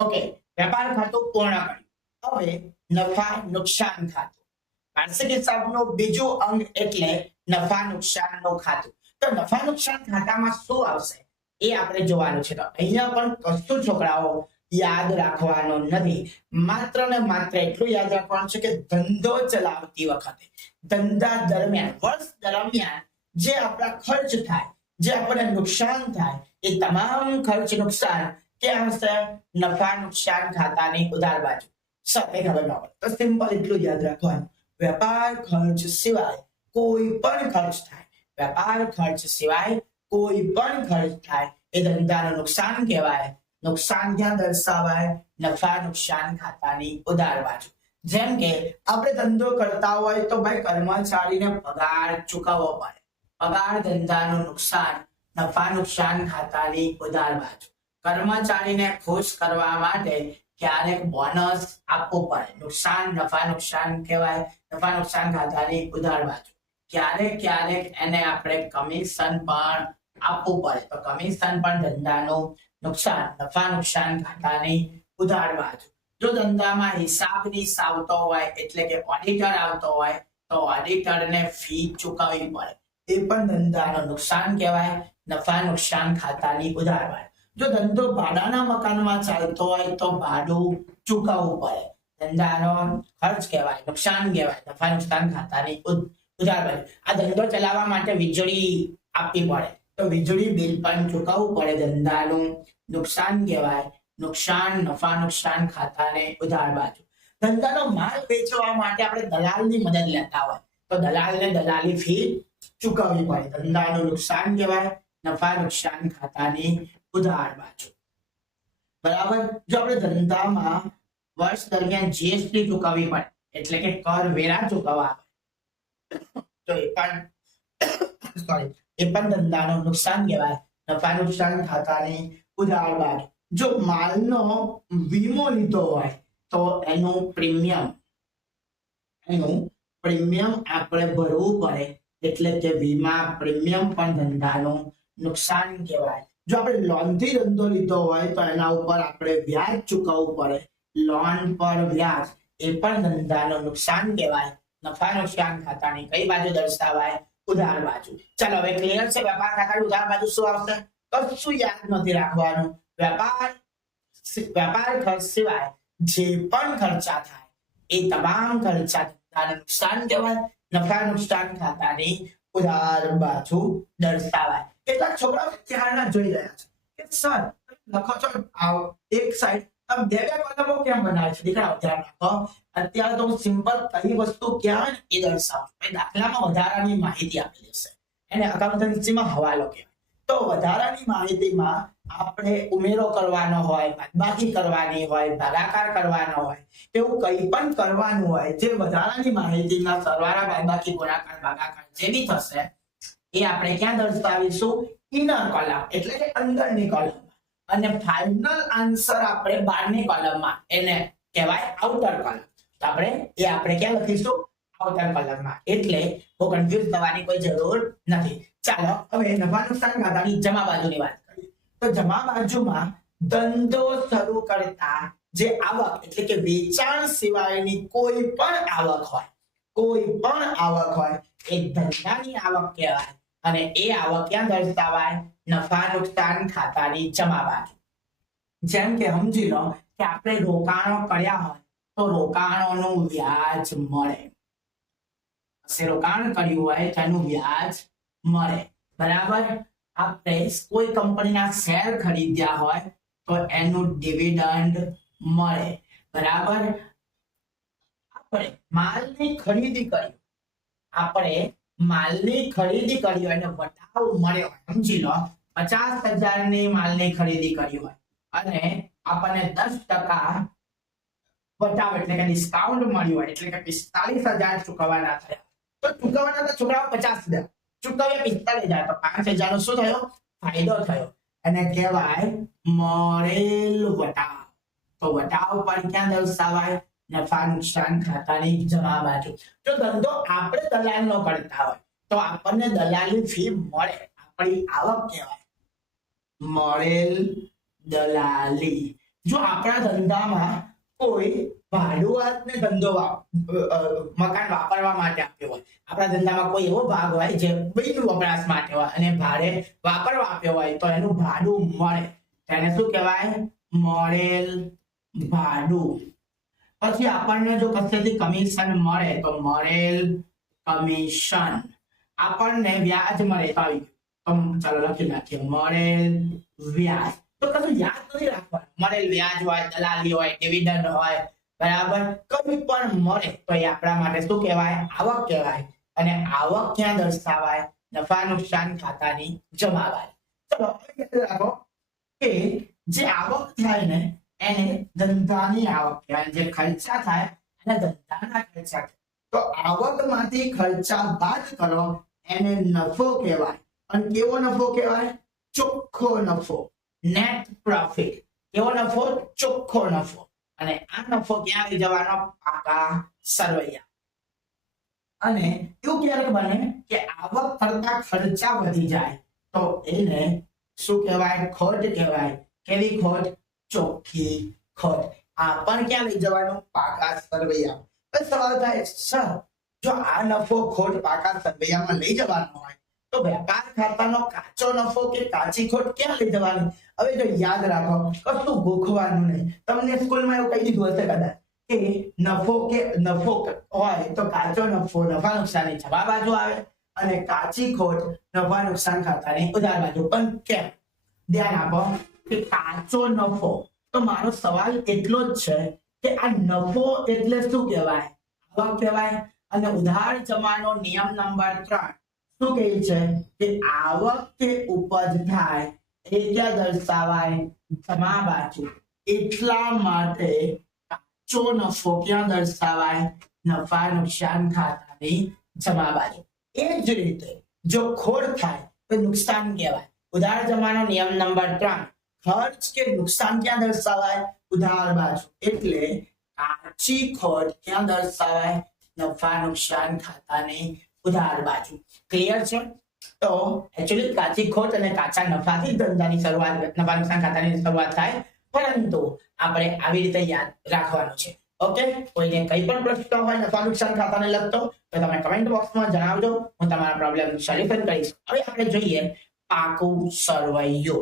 Okay, વેપાર ખાતું પૂર્ણ કર્યું. હવે નફા નુકસાન ખાતું. વાર્ષિક હિસાબનું બીજું અંગ એટલે નફા નુકસાનનું ખાતું. તો નફા નુકસાન ખાતામાં શું આવશે એ આપણે જોવાનું છે. તો અહીંયા પણ કશું છોકરાઓ યાદ રાખવાનું નથી. માત્ર ને માત્ર એટલું યાદ રાખવાનું છે કે ધંધો ચલાવતી વખતે, ધંધા દરમિયાન, વર્ષ દરમિયાન જે આપણા ખર્ચ થાય, જે આપણને નુકસાન થાય, એ તમામ ખર્ચ નુકસાન ક્યાં હશે? નફા નુકસાન ખાતાની ઉધાર બાજુ. સત્ય ખબર ન પડે તો સિમ્પલ એટલું યાદ રાખવાનું, વેપાર ખર્ચ સિવાય કોઈ પણ ખર્ચ થાય, વેપાર ખર્ચ સિવાય કોઈ પણ ખર્ચ થાય એ ધંધાનું નુકસાન કહેવાય. નુકસાન ક્યાં દર્શાવાય? નફા નુકસાન ખાતાની ઉધાર બાજુ. જેમ કે આપણે ધંધો કરતા હોય તો ભાઈ કર્મચારીને પગાર ચૂકવવો પડે, પગાર ધંધાનું નુકસાન નફા નુકસાન ખાતાની ઉધાર બાજુ. કર્મચારીને ખુશ કરવા માટે ક્યારેક બોનસ આપવું પડે, નુકસાન નફા નુકસાન કહેવાય, નફા નુકસાન ખાતાની ઉધાર બાજુ. ક્યારેક ક્યારેક એને આપણે કમિશન પણ આપવું પડે, તો કમિશન પણ ધંધાનું નુકસાન નફા નુકસાન ખાતાની ઉધાર બાજુ. જો ધંધામાં હિસાબની આવતો હોય એટલે કે ઓડિટર આવતો હોય તો ઓડિટરને ફી ચૂકવવી પડે, એ પણ ધંધાનું નુકસાન કહેવાય, નફા નુકસાન ખાતાની ઉધાર બાજુ. જો ધંધો ભાડાના મકાનમાં ચાલતો હોય તો ભાડું ચૂકવવું પડે, ધંધાનો ખર્ચ કહેવાય, નુકસાન કહેવાય, નફા નુકસાન ખાતાની ઉધાર બાજુ. આ ધંધો ચલાવવા માટે વીજળી આપવી પડે તો વીજળી બિલ પણ ચૂકવવું પડે, ધંધાનું નુકસાન કહેવાય, નુકસાન નફા નુકસાન ખાતાને ઉધાર બાજુ. ધંધાનો માલ વેચવા માટે આપણે દલાલની મદદ લેતા હોય તો દલાલને દલાલી ફી ચૂકવવી પડે, ધંધાનું નુકસાન કહેવાય, નફા નુકસાન ખાતાની ઉધાર બાજુ. બરાબર. જો આપણે ધંધામાં વર્ષ દરમિયાન જીએસટી ચૂકવવી પડે એટલે કે કર વેરા ચૂકવવા તો એ પણ ધંધાનું નુકસાન કહેવાય, નફા નુકસાન ખાતાની ઉધાર બાજુ. જો માલનો વીમો લીધો હોય તો એનું પ્રીમિયમ આપણે ભરવું પડે એટલે કે વીમા પ્રીમિયમ પણ ધંધાનું નુકસાન કહેવાય. જો આપણે લોન થી ધંધો લીધો હોય તો એના ઉપર આપણે વ્યાજ ચૂકવવું પડે, લોન પર વ્યાજ, એ પણ ધંધાનું નુકસાન કહેવાય, નફા નુકસાન ખાતાની કઈ બાજુ દર્શાવાય? ઉધાર બાજુ. ચાલો હવે ક્લિયર છે? વેપાર ખાતાની ઉધાર બાજુ શું આવશે? કશું યાદ નથી રાખવાનું. વેપાર ખર્ચ સિવાય જે પણ ખર્ચા થાય એ તમામ ખર્ચા ધંધાનું નુકસાન કહેવાય, નફા નુકસાન ખાતાની ઉધાર બાજુ દર્શાવાય. કેટલાક છોકરાઓ ત્યારના જોઈ રહ્યા છે કે સર લખો છો એક સાઈડ બે કોલમો કેમ બનાવે છે? દીકરાઓ ધ્યાન રાખો, અત્યારે તો સિમ્પલ કઈ વસ્તુ ક્યાં એ દર્શાવું. દાખલામાં વધારાની માહિતી આપી દેશે, એને અકાઉન્ટન્સીમાં હવાલો કહેવાય. તો વધારાની માહિતીમાં આપણે ઉમેરો કરવાનો હોય, બાદબાકી કરવાની હોય, ભાગાકાર કરવાનો હોય, એવું કંઈ પણ કરવાનું હોય જે વધારાની માહિતીમાં સરવાળા, બાદબાકી, ગુણાકાર, ભાગાકાર જે બી થશે એ આપણે ક્યાં દર્શાવીશું? ઇનર કોલમ એટલે કે અંદરની કોલમ. અને ફાઇનલ આન્સર આપણે બહારની કોલમમાં, એને કહેવાય આઉટર કોલમ. તો આપણે ક્યાં લખીશું? આઉટર કોલમમાં. એટલે બહુ કન્ફ્યુઝ થવાની કોઈ જરૂર નથી. ચાલો હવે નફા નુકસાન ખાતાની જમા બાજુની વાત કરીએ. તો જમા બાજુમાં ધંધો શરૂ કરતા જે આવક એટલે કે વેચાણ સિવાયની કોઈ પણ આવક હોય એ ધંધાની આવક કહેવાય. અને એ આવક ક્યાં દર્શાવાય? નફા નુકસાન ખાતાની જમા બાજુ. જેમ કે સમજી લો કે આપણે રોકાણો કર્યા હોય તો રોકાણોનું વ્યાજ મળે, રોકાણ કર્યું હોય તેનું વ્યાજ મળે. બરાબર. આપણે કોઈ કંપનીના શેર ખરીદ્યા હોય તો એનું ડિવિડન્ડ મળે. બરાબર. આપણે માલની ખરીદી કરી અને વટાવ મળ્યો, સમજી લો 50,000 ની માલની ખરીદી કરી હોય અને આપણને 10% વટાવ એટલે કે ડિસ્કાઉન્ટ મળ્યું હોય એટલે કે 45,000 ચૂકવવાના થયા. તો ચૂકવવાના તો છોકરાઓ 50,000, ચૂકવ્યા 45,000, તો 5,000 નો શું થયો? ફાયદો થયો. અને કહેવાય મળેલ વટાવ. તો વટાવ પણ ક્યાં દર્શાવાય? નફા નુકસાન ખાતાની જમા બાજુ. જો ધંધો આપણે દલાલનો કરતા હોય તો આપણને દલાલી ફી મળે, આપણી આવક કહેવાય મળેલ દલાલી. જો આપણા ધંધામાં કોઈ ભાડુઆતને ધંધો મકાન વાપરવા માટે આપ્યો હોય, આપણા ધંધામાં કોઈ એવો ભાગ હોય જે બિન વપરાશ માટે હોય અને ભાડે વાપરવા આપ્યો હોય તો એનું ભાડું મળે, તેને શું કહેવાય? મળેલ ભાડું. પછી આપણને જો કશેથી કમિશન મળે તો મળેલ કમિશન. આપણને વ્યાજ મળે તો આવી ગયું, તો ચાલો લખી નાખીએ મળેલ વ્યાજ. તો કશું યાદ નથી રાખવાનું, મળેલ વ્યાજ હોય, દલાલી હોય, ડિવિડન્ડ હોય, બરાબર, કઈ પણ મળે તો એ આપણા માટે શું કહેવાય? આવક કહેવાય. અને આવક ક્યાં દર્શાવાય? નફા નુકસાન ખાતાની જમાવાય. ચલો યાદ રાખો કે જે આવક થાય ને એને ધંધાની આવક કહેવાય, જે ખર્ચા થાય એને ધંધાના ખર્ચા. તો આવકમાંથી ખર્ચા બાદ કરો એને નફો કહેવાય. અને કેવો નફો કહેવાય? ચોખ્ખો નફો, નેટ પ્રોફિટ. કેવો નફો? ચોખ્ખો નફો. અને આ નફો ક્યાં લઈ જવાનો? પાકા સરવૈયા. અને એવું ક્યારેક બને કે આવક કરતા ખર્ચા વધી જાય તો એને શું કહેવાય? ખોટ કહેવાય. કેવી ખોટ? ચોખ્ખી ખોટ. આ પણ ક્યાં લઈ જવાનું? પાકા સરવૈયા. પછી સવાલ થાય, સર જો આ નફો ખોટ પાકા સરવૈયામાં લઈ જવાનો હોય તો વેપાર ખાતાનો કાચો નફો કે કાચી ખોટ ક્યાં લઈ જવાની? હવે જો યાદ રાખો, કશું ગોખવાનું નહીં. તમને સ્કૂલમાં એવું કહી દીધું હશે કદાચ કે નફો હોય તો કાચો નફો નફા નુકસાનની જમા બાજુ આવે અને કાચી ખોટ નફા નુકસાન ખાતાની ઉધાર બાજુ. પણ કેમ? ધ્યાન આપો કે કાચો નફો, તો મારો સવાલ એટલો જ છે કે આ નફો એટલે શું કહેવાય? આવક કહેવાય. અને ઉધાર જમાનો નિયમ નંબર 3 શું કહે છે કે આવક કે ઉપજ થાય એ ક્યાં દર્શાવાય? જમા બાજુ. એટલા માટે કાચો નફો ક્યાં દર્શાવાય? નફા નુકસાન ખાતાની જમા બાજુ. એ જ રીતે જો ખોટ થાય તો નુકસાન કહેવાય. ઉધાર જમાનો નિયમ નંબર 3 ખર્ચ કે નુકસાન ક્યાં દર્શાવાય? ઉધાર બાજુ. એટલે કાચી ખોટ ક્યાં દર્શાવાય? નફા નુકસાન ખાતાની ઉધાર બાજુ. ક્લિયર છે? તો એકચ્યુઅલી કાચી ખોટ અને કાચા નફાથી ધંધાની શરૂઆત, નફા નુકસાન ખાતાની શરૂઆત થાય, પરંતુ આપણે આવી રીતે યાદ રાખવાનું છે. ઓકે, કોઈને કઈ પણ પ્રશ્ન હોય નફા નુકસાન ખાતાને લગતો તો તમે કમેન્ટ બોક્સમાં જણાવજો, હું તમારા પ્રોબ્લેમ સોલ્યુશન કરીશ. હવે આપણે જોઈએ પાકું સરવૈયો.